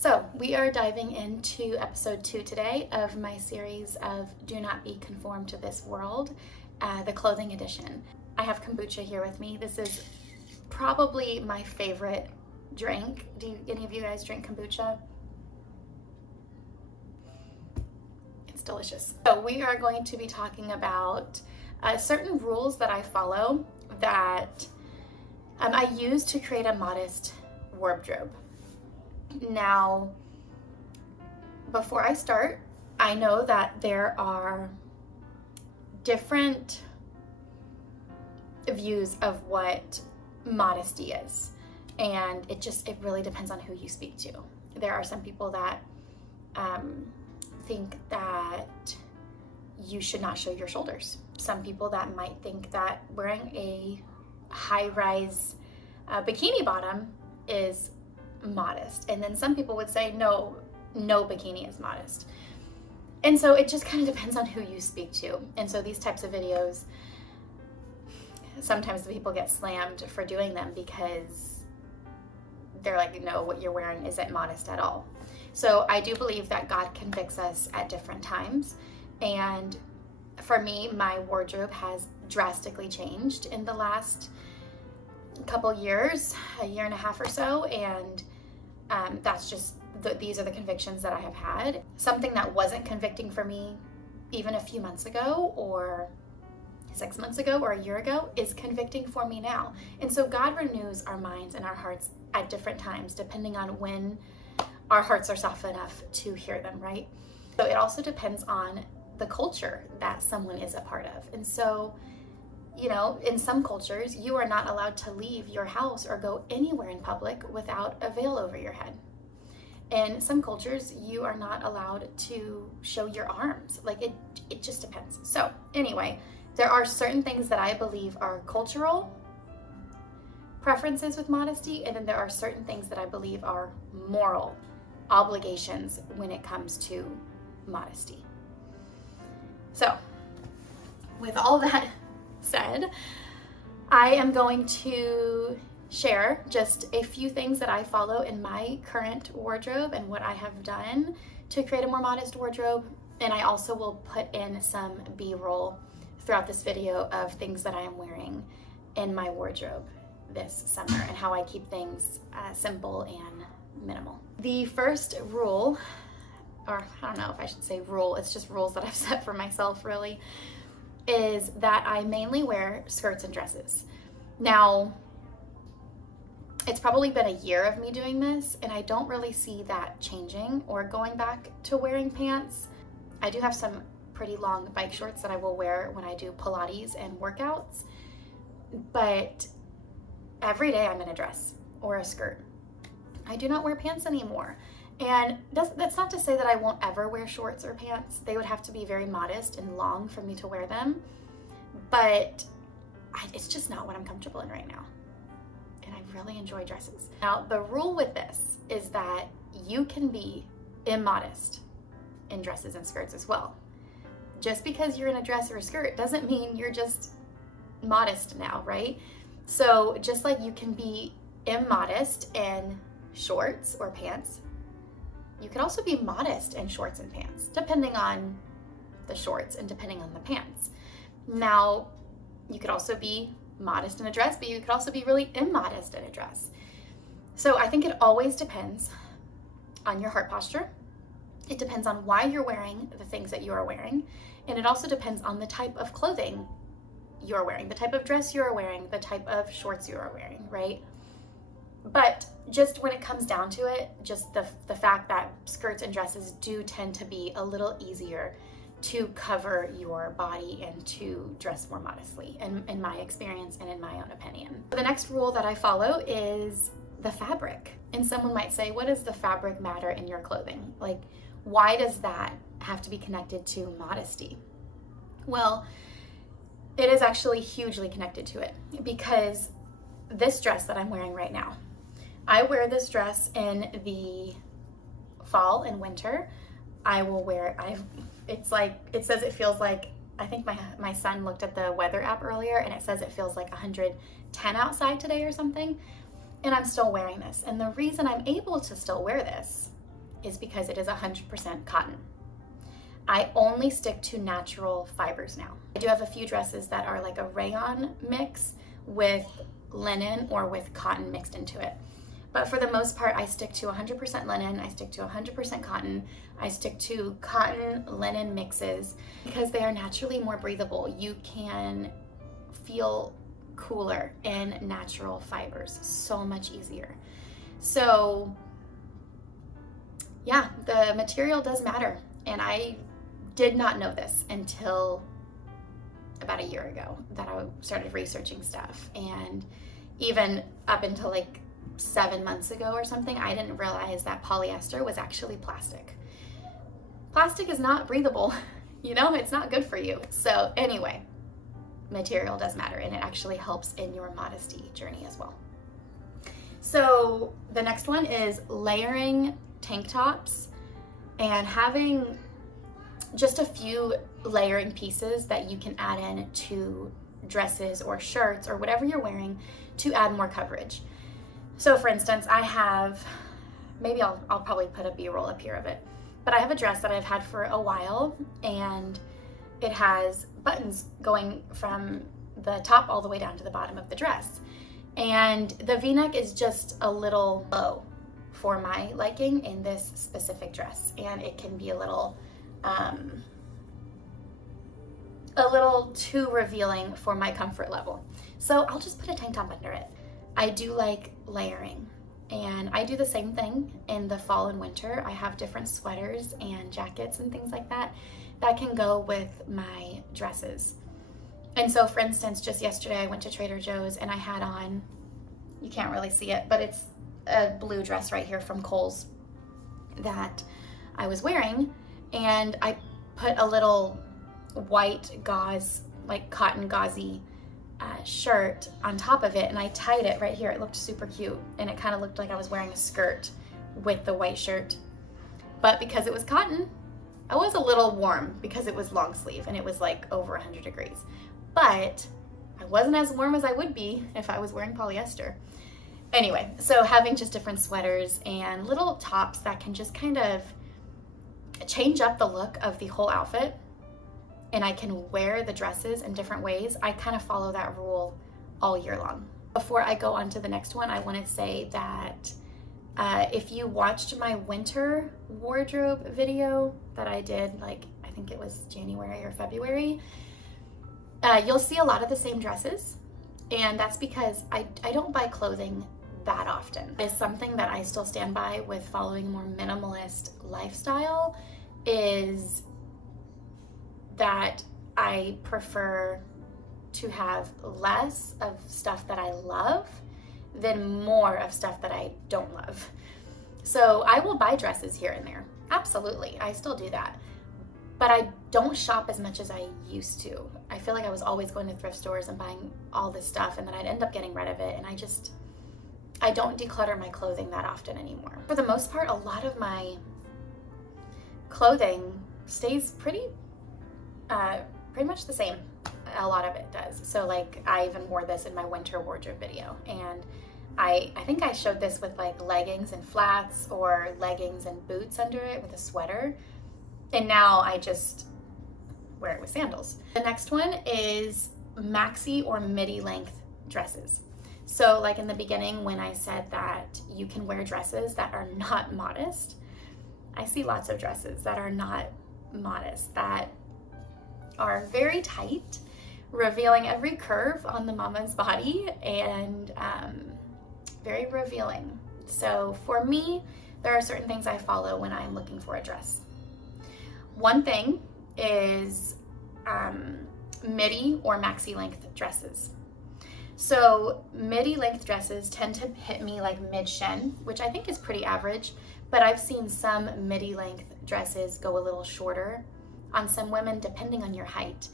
So we are diving into episode 2 today of my series of Do Not Be Conformed to This World, the clothing edition. I have kombucha here with me. This is probably my favorite drink. Do any of you guys drink kombucha? It's delicious. So we are going to be talking about certain rules that I follow that I use to create a modest wardrobe. Now, before I start, I know that there are different views of what modesty is, and it really depends on who you speak to. There are some people that think that you should not show your shoulders. Some people that might think that wearing a high-rise bikini bottom is modest, and then some people would say no bikini is modest. And so it just kind of depends on who you speak to. And so these types of videos, sometimes the people get slammed for doing them because they're like, no, what you're wearing isn't modest at all. So I do believe that God convicts us at different times, and for me, my wardrobe has drastically changed in the last couple years, a year and a half or so, and that's just these are the convictions that I have had. Something that wasn't convicting for me even a few months ago or 6 months ago or a year ago is convicting for me now. And so God renews our minds and our hearts at different times depending on when our hearts are soft enough to hear them, right? So it also depends on the culture that someone is a part of. And so, you know, in some cultures, you are not allowed to leave your house or go anywhere in public without a veil over your head. In some cultures, you are not allowed to show your arms. Like it just depends. So anyway, there are certain things that I believe are cultural preferences with modesty, and then there are certain things that I believe are moral obligations when it comes to modesty. So with all that said, I am going to share just a few things that I follow in my current wardrobe and what I have done to create a more modest wardrobe. And I also will put in some B-roll throughout this video of things that I am wearing in my wardrobe this summer and how I keep things simple and minimal. The first rule, or I don't know if I should say rule, it's just rules that I've set for myself really, is that I mainly wear skirts and dresses. Now, it's probably been a year of me doing this, and I don't really see that changing or going back to wearing pants. I do have some pretty long bike shorts that I will wear when I do Pilates and workouts, but every day I'm in a dress or a skirt. I do not wear pants anymore. And that's not to say that I won't ever wear shorts or pants. They would have to be very modest and long for me to wear them. But it's just not what I'm comfortable in right now. And I really enjoy dresses. Now, the rule with this is that you can be immodest in dresses and skirts as well. Just because you're in a dress or a skirt doesn't mean you're just modest now, right? So just like you can be immodest in shorts or pants, you could also be modest in shorts and pants, depending on the shorts and depending on the pants. Now, you could also be modest in a dress, but you could also be really immodest in a dress. So I think it always depends on your heart posture. It depends on why you're wearing the things that you are wearing. And it also depends on the type of clothing you're wearing, the type of dress you're wearing, the type of shorts you are wearing, right? But just when it comes down to it, just the fact that skirts and dresses do tend to be a little easier to cover your body and to dress more modestly, in my experience and in my own opinion. The next rule that I follow is the fabric. And someone might say, what does the fabric matter in your clothing? Like, why does that have to be connected to modesty? Well, it is actually hugely connected to it, because this dress that I'm wearing right now, I wear this dress in the fall and winter. I will wear it says it feels like, I think my son looked at the weather app earlier and it says it feels like 110 outside today or something, and I'm still wearing this. And the reason I'm able to still wear this is because it is 100% cotton. I only stick to natural fibers now. I do have a few dresses that are like a rayon mix with linen or with cotton mixed into it. But for the most part, I stick to 100% linen, I stick to 100% cotton, I stick to cotton linen mixes because they are naturally more breathable. You can feel cooler in natural fibers, so much easier. So yeah, the material does matter. And I did not know this until about a year ago that I started researching stuff. And even up until like 7 months ago or something, I didn't realize that polyester was actually plastic. Plastic is not breathable, you know, it's not good for you. So anyway, material does matter, and it actually helps in your modesty journey as well. So the next one is layering tank tops and having just a few layering pieces that you can add in to dresses or shirts or whatever you're wearing to add more coverage. So for instance, I have, maybe I'll probably put a B-roll up here of it, but I have a dress that I've had for a while, and it has buttons going from the top all the way down to the bottom of the dress. And the V-neck is just a little low for my liking in this specific dress, and it can be a little too revealing for my comfort level. So I'll just put a tank top under it. I do like layering, and I do the same thing in the fall and winter. I have different sweaters and jackets and things like that that can go with my dresses. And so for instance, just yesterday I went to Trader Joe's and I had on, you can't really see it, but it's a blue dress right here from Kohl's that I was wearing, and I put a little white gauze, like cotton gauzy shirt on top of it, and I tied it right here. It looked super cute, and it kind of looked like I was wearing a skirt with the white shirt. But because it was cotton, I was a little warm because it was long sleeve and it was like over 100 degrees. But I wasn't as warm as I would be if I was wearing polyester. Anyway, so having just different sweaters and little tops that can just kind of change up the look of the whole outfit, and I can wear the dresses in different ways. I kind of follow that rule all year long. Before I go on to the next one, I want to say that if you watched my winter wardrobe video that I did, like I think it was January or February, you'll see a lot of the same dresses, and that's because I don't buy clothing that often. It's something that I still stand by with following a more minimalist lifestyle, is that I prefer to have less of stuff that I love than more of stuff that I don't love. So I will buy dresses here and there. Absolutely, I still do that. But I don't shop as much as I used to. I feel like I was always going to thrift stores and buying all this stuff, and then I'd end up getting rid of it, and I don't declutter my clothing that often anymore. For the most part, a lot of my clothing stays pretty much the same. A lot of it does. So like I even wore this in my winter wardrobe video, and I think I showed this with like leggings and flats or leggings and boots under it with a sweater, and now I just wear it with sandals. The next one is maxi or midi length dresses. So like in the beginning when I said that you can wear dresses that are not modest, I see lots of dresses that are not modest, that are very tight, revealing every curve on the mama's body, and very revealing. So for me, there are certain things I follow when I'm looking for a dress. One thing is midi or maxi length dresses. So midi length dresses tend to hit me like mid-shin, which I think is pretty average, but I've seen some midi length dresses go a little shorter on some women depending on your height.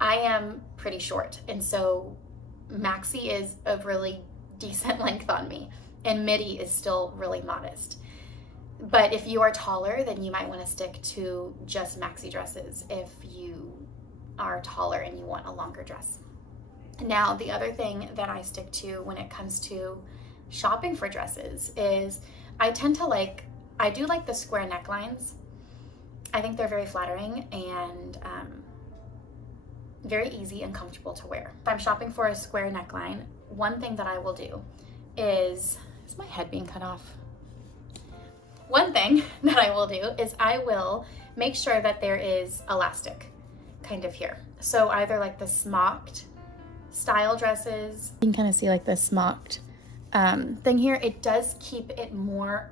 I am pretty short, and so maxi is a really decent length on me, and midi is still really modest. But if you are taller, then you might want to stick to just maxi dresses if you are taller and you want a longer dress. Now, the other thing that I stick to when it comes to shopping for dresses is I tend to like I do like the square necklines. I think they're very flattering and very easy and comfortable to wear. If I'm shopping for a square neckline, one thing that I will do is my head being cut off? One thing that I will do is I will make sure that there is elastic kind of here. So either like the smocked style dresses, you can kind of see like the smocked thing here. It does keep it more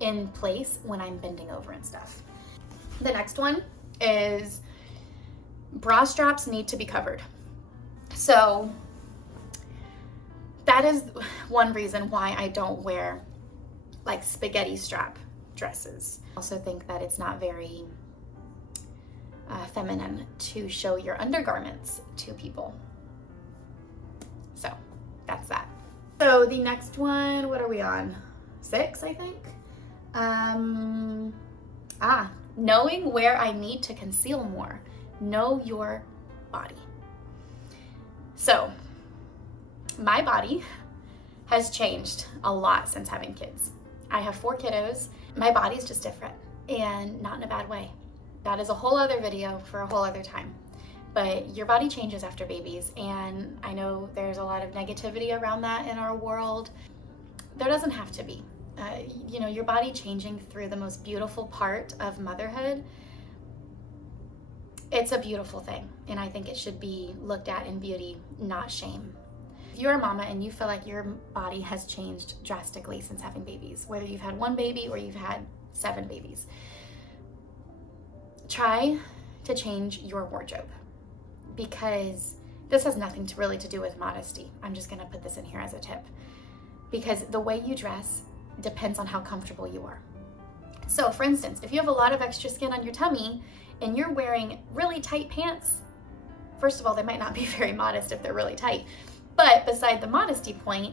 in place when I'm bending over and stuff. The next one is bra straps need to be covered. So that is one reason why I don't wear like spaghetti strap dresses. I also think that it's not very feminine to show your undergarments to people. So that's that. So the next one, what are we on? 6, I think. Knowing where I need to conceal more. Know your body. So my body has changed a lot since having kids. I have 4 kiddos. My body's just different, and not in a bad way. That is a whole other video for a whole other time. But your body changes after babies, and I know there's a lot of negativity around that in our world. There doesn't have to be. You know, your body changing through the most beautiful part of motherhood, it's a beautiful thing, and I think it should be looked at in beauty, not shame. If you're a mama and you feel like your body has changed drastically since having babies, whether you've had 1 baby or you've had 7 babies, try to change your wardrobe, because this has nothing to do with modesty. I'm just gonna put this in here as a tip, because the way you dress depends on how comfortable you are. So for instance, if you have a lot of extra skin on your tummy and you're wearing really tight pants, first of all, they might not be very modest if they're really tight, but beside the modesty point,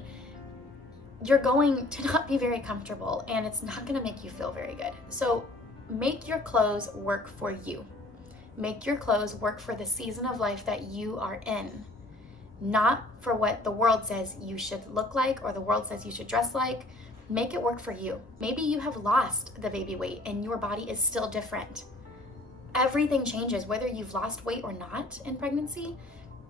you're going to not be very comfortable and it's not gonna make you feel very good. So make your clothes work for you. Make your clothes work for the season of life that you are in, not for what the world says you should look like or the world says you should dress like. Make it work for you. Maybe you have lost the baby weight and your body is still different. Everything changes, whether you've lost weight or not in pregnancy,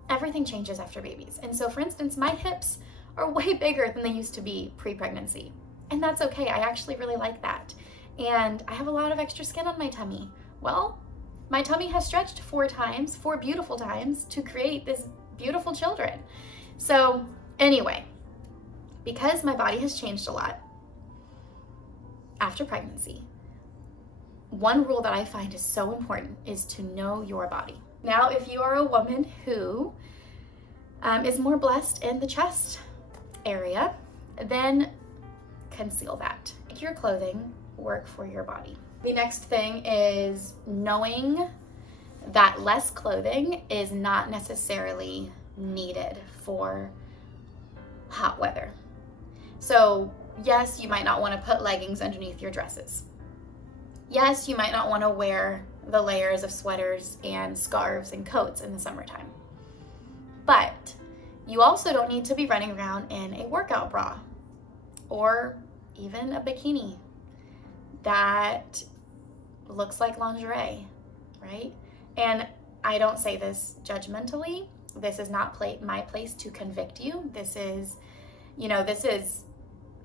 everything changes after babies. And so for instance, my hips are way bigger than they used to be pre-pregnancy. And that's okay, I actually really like that. And I have a lot of extra skin on my tummy. Well, my tummy has stretched 4 times, 4 beautiful times, to create this beautiful children. So anyway, because my body has changed a lot after pregnancy, one rule that I find is so important is to know your body. Now, if you are a woman who is more blessed in the chest area, then conceal that. Make your clothing work for your body. The next thing is knowing that less clothing is not necessarily needed for hot weather. So yes, you might not want to put leggings underneath your dresses. Yes, you might not want to wear the layers of sweaters and scarves and coats in the summertime. But you also don't need to be running around in a workout bra or even a bikini that looks like lingerie, right? And I don't say this judgmentally. This is not my place to convict you. This is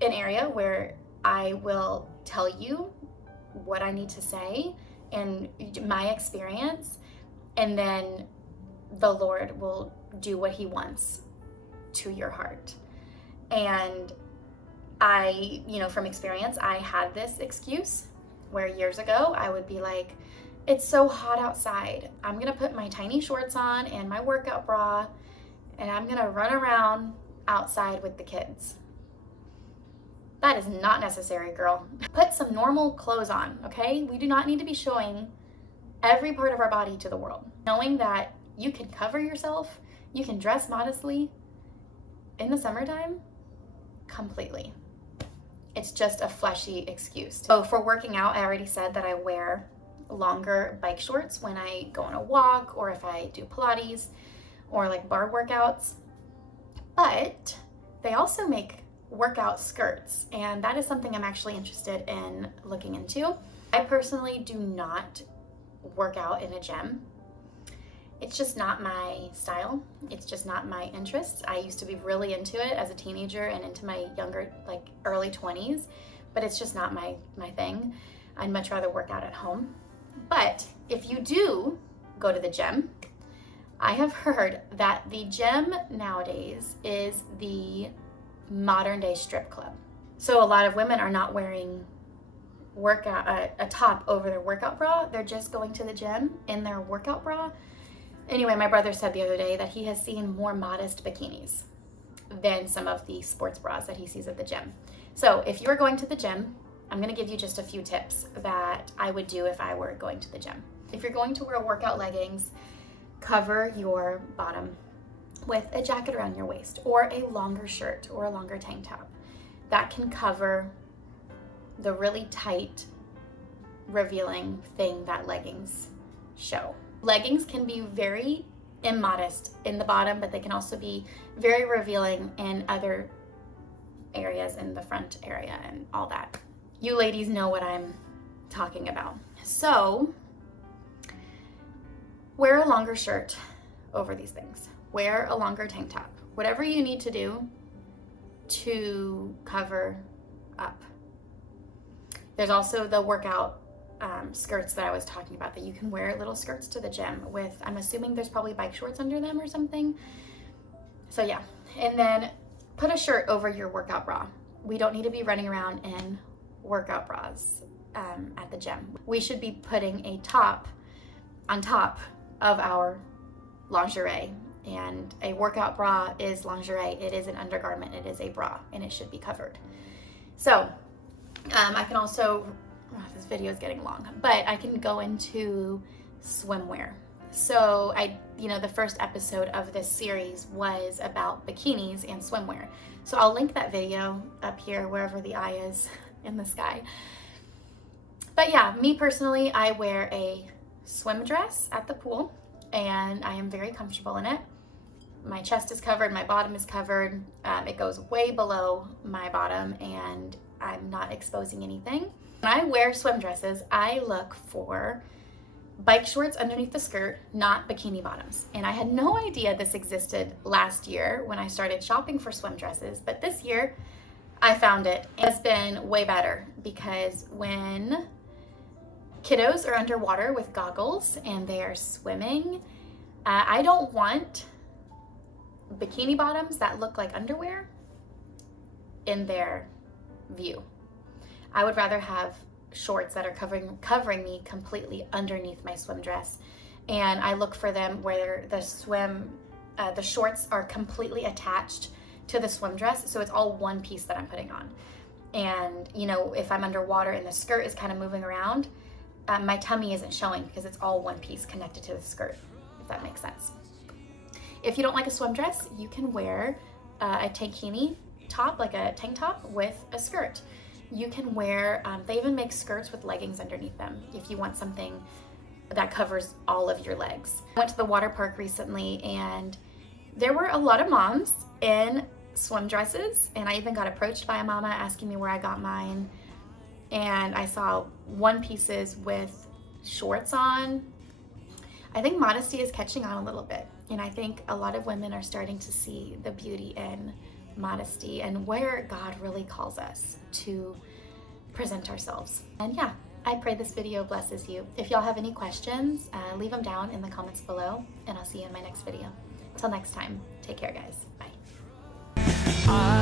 an area where I will tell you what I need to say and my experience, and then the Lord will do what He wants to your heart. And I, from experience, I had this excuse where years ago I would be like, it's so hot outside. I'm gonna put my tiny shorts on and my workout bra and I'm gonna run around outside with the kids. That is not necessary, girl. Put some normal clothes on, okay? We do not need to be showing every part of our body to the world. Knowing that you can cover yourself, you can dress modestly in the summertime, completely. It's just a fleshy excuse. So for working out, I already said that I wear longer bike shorts when I go on a walk or if I do Pilates or like bar workouts. But they also make workout skirts, and that is something I'm actually interested in looking into. I personally do not work out in a gym. It's just not my style. It's just not my interests. I used to be really into it as a teenager and into my younger, like early 20s, but it's just not my thing. I'd much rather work out at home. But if you do go to the gym, I have heard that the gym nowadays is the modern day strip club. So a lot of women are not wearing a top over their workout bra. They're just going to the gym in their workout bra. Anyway, my brother said the other day that he has seen more modest bikinis than some of the sports bras that he sees at the gym. So if you're going to the gym, I'm gonna give you just a few tips that I would do if I were going to the gym. If you're going to wear workout leggings, cover your bottom with a jacket around your waist or a longer shirt or a longer tank top. That can cover the really tight, revealing thing that leggings show. Leggings can be very immodest in the bottom, but they can also be very revealing in other areas, in the front area and all that. You ladies know what I'm talking about. So wear a longer shirt over these things. Wear a longer tank top. Whatever you need to do to cover up. There's also the workout skirts that I was talking about, that you can wear little skirts to the gym with, I'm assuming there's probably bike shorts under them or something. So yeah, and then put a shirt over your workout bra. We don't need to be running around in workout bras at the gym. We should be putting a top on top of our lingerie, and a workout bra is lingerie. It is an undergarment, it is a bra, and it should be covered. So I can also, this video is getting long, but I can go into swimwear. So the first episode of this series was about bikinis and swimwear. So I'll link that video up here, wherever the eye is in the sky. But yeah, me personally, I wear a swim dress at the pool, and I am very comfortable in it. My chest is covered, my bottom is covered. It goes way below my bottom, and I'm not exposing anything. When I wear swim dresses, I look for bike shorts underneath the skirt, not bikini bottoms. And I had no idea this existed last year when I started shopping for swim dresses, but this year I found it. It's been way better, because when kiddos are underwater with goggles and they are swimming, I don't want bikini bottoms that look like underwear in their view. I would rather have shorts that are covering me completely underneath my swim dress, and I look for them where the shorts are completely attached to the swim dress, so it's all one piece that I'm putting on. And if I'm underwater and the skirt is kind of moving around, my tummy isn't showing because it's all one piece connected to the skirt, if that makes sense. If you don't like a swim dress, you can wear a tankini top, like a tank top with a skirt. You can wear, they even make skirts with leggings underneath them if you want something that covers all of your legs. I went to the water park recently, and there were a lot of moms in swim dresses, and I even got approached by a mama asking me where I got mine. And I saw one pieces with shorts on. I think Modesty is catching on a little bit, and I think a lot of women are starting to see the beauty in modesty and where God really calls us to present ourselves. And yeah, I pray this video blesses you. If y'all have any questions, leave them down in the comments below, and I'll see you in my next video. Till next time, take care, guys. Bye.